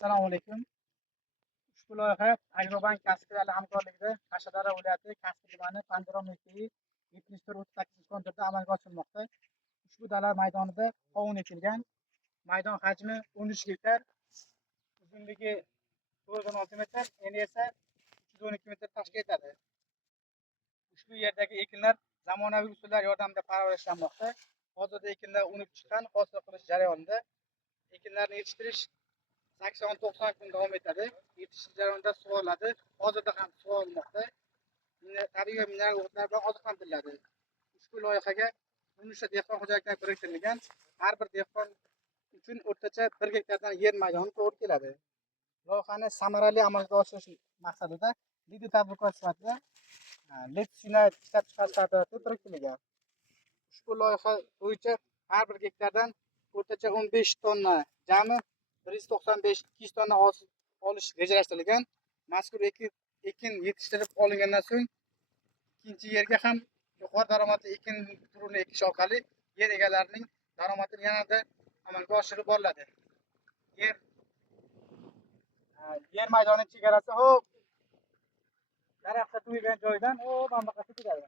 Assalomu alaykum. Ushbu loyiha Agrobank kasblarla hamkorligida Qashqadaryo viloyati Kasbi tumani Panjrom mehri 74-38 konturda amalga oshirilmoqda. Ushbu dala maydonida qovun ekilgan. Maydon hajmi 13 gektar, uzunligi 416 metr, eni esa 312 metr tashkil etadi. Ushbu yerdagi ekinlar zamonaviy usullar yordamida parvarishlanmoqda. Hozirda ekinlar unib chiqqan, hosil qilish jarayonida. Ekinlarni yetishtirish 80-90 kun davom etadi. Yetish jarayonida sug'oriladi. Hozirda ham sug'orilmoqda. Tabiiy va mineral o'tlar bilan oziqlantiriladi. Ushbu loyihaga 13 ta dehqon xo'jaliklari biriktirilgan. Har bir dehqon uchun o'rtacha 1 gektardan yer maydoni to'g'ri keladi. Loyihani samarali amalga oshirish maqsadida lider tadbirkor sifatida Letsina ishlab chiqarish kooperativ biriktirilgan. Ushbu loyiha bo'yicha har bir gektardan o'rtacha 15 tonna, jami 195-200 tonna hosil olish rejalashtirilgan. Mazkur ekin yetishtirib olingandan so'ng ikkinchi yerga ham yuqori daromadli ekin turini ekish orqali yer egalarining daromadini yanada amalga oshirib boriladi. Yer maydoni chegarasi daraxtlar tugagan joydan mana buyoqqa ketadi.